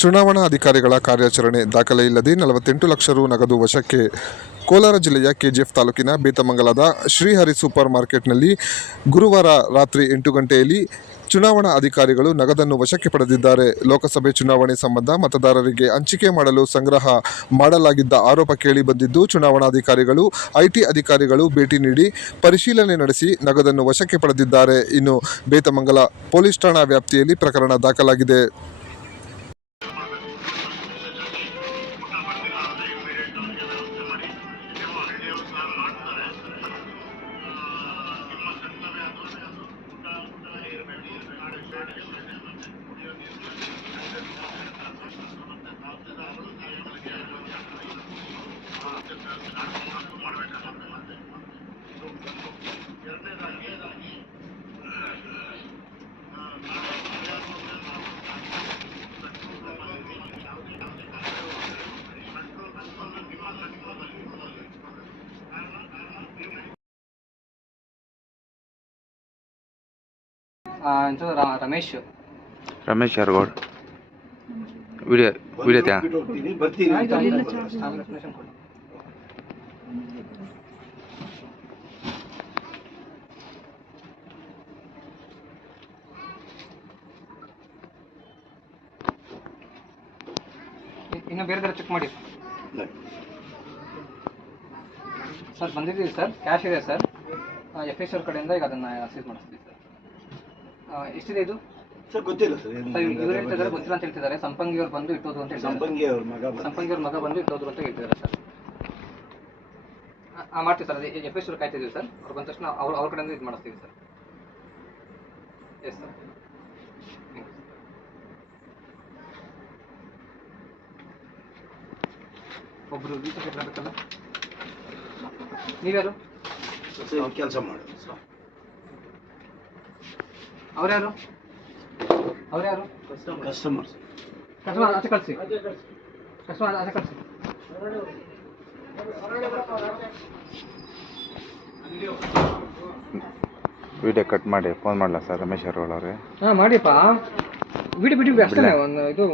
ಚುನಾವಣಾ ಅಧಿಕಾರಿಗಳ ಕಾರ್ಯಾಚರಣೆ ದಾಖಲೆ ಇಲ್ಲದೆ 48 ಲಕ್ಷ ರು ನಗದು ವಶಕ್ಕೆ. ಕೋಲಾರ ಜಿಲ್ಲೆಯ ಕೆಜಿಎಫ್ ತಾಲೂಕಿನ ಬೇತಮಂಗಲದ ಶ್ರೀಹರಿ ಸೂಪರ್ ಮಾರ್ಕೆಟ್ನಲ್ಲಿ ಗುರುವಾರ ರಾತ್ರಿ 8 ಗಂಟೆಯಲ್ಲಿ ಚುನಾವಣಾ ಅಧಿಕಾರಿಗಳು ನಗದನ್ನು ವಶಕ್ಕೆ ಪಡೆದಿದ್ದಾರೆ. ಲೋಕಸಭೆ ಚುನಾವಣೆ ಸಂಬಂಧ ಮತದಾರರಿಗೆ ಹಂಚಿಕೆ ಮಾಡಲು ಸಂಗ್ರಹ ಮಾಡಲಾಗಿದ್ದ ಆರೋಪ ಕೇಳಿಬಂದಿದ್ದು, ಚುನಾವಣಾಧಿಕಾರಿಗಳು, ಐಟಿ ಅಧಿಕಾರಿಗಳು ಭೇಟಿ ನೀಡಿ ಪರಿಶೀಲನೆ ನಡೆಸಿ ನಗದನ್ನು ವಶಕ್ಕೆ ಪಡೆದಿದ್ದಾರೆ. ಇನ್ನು ಬೇತಮಂಗಲ ಪೊಲೀಸ್ ಠಾಣಾ ವ್ಯಾಪ್ತಿಯಲ್ಲಿ ಪ್ರಕರಣ ದಾಖಲಾಗಿದೆ. ರಮೇಶ್ ಯಾರಗೌಡ್ ವಿಡಿಯೋ ತ್ಯಾ ಇನ್ನು ಬೇರೆ ಚೆಕ್ ಮಾಡಿ ಸರ್. ಬಂದಿದ್ದೀವಿ ಸರ್, ಕ್ಯಾಶ್ ಇದೆ ಸರ್. FSR ಕಡೆಯಿಂದ ಈಗ ಅದನ್ನು ಸೀಸ್ ಮಾಡಿಸ್ತೀವಿ ಸರ್. ಎಷ್ಟಿದೆ ಇದು ಸರ್? ಗೊತ್ತಿಲ್ಲ ಸರ್. ಇವ್ರು ಹೇಳ್ತಿದ್ದಾರೆ ಗೊತ್ತಿಲ್ಲ ಅಂತ ಹೇಳ್ತಿದ್ದಾರೆ. ಸಂಪಂಗಿ ಅವ್ರು ಬಂದು ಇಟ್ಟೋದು ಅಂತ ಹೇಳ್ತಾರೆ. ಸಂಪಂಗಿ ಅವ್ರ ಮಗ ಬಂದು ಇಟ್ಟೋದ್ರು ಅಂತ ಹೇಳ್ತಿದ್ದಾರೆ ಸರ್. ಮಾಡ್ತೀವಿ ಸರ್. ಅದೇ FSR ಕಾಯ್ತಿದ್ದೀವಿ ಸರ್. ಅವ್ರು ಬಂದ ತಕ್ಷಣ ಅವ್ರ ಕಡೆಯಿಂದ ಇದು ಮಾಡಿಸ್ತೀವಿ ಸರ್. Yes sir. ಒಬ್ರು ರೀಚಾರ್ಜ್ ಆಗಬೇಕಲ್ಲ. ನೀವ್ಯಾರು? ಕೆಲಸ ಮಾಡೋದು ಸರ್. ಅವ್ರ್ಯಾರು? ಕಸ್ಟಮರ್ ಆಚೆ ಕಳಿಸಿ. ಕಸ್ಟಮರ್ ಆಚೆ ಕಳಿಸಿ. ವಿಡಿಯೋ ಕಟ್ ಮಾಡಿ ಫೋನ್ ಮಾಡಲ ಸರ್ ರಮೇಶ್ ಅವ್ರವ್ರೆ? ಮಾಡಿಪ್ಪ. ವಿಡಿಯೋ ಅಷ್ಟೇ ಒಂದು ಇದು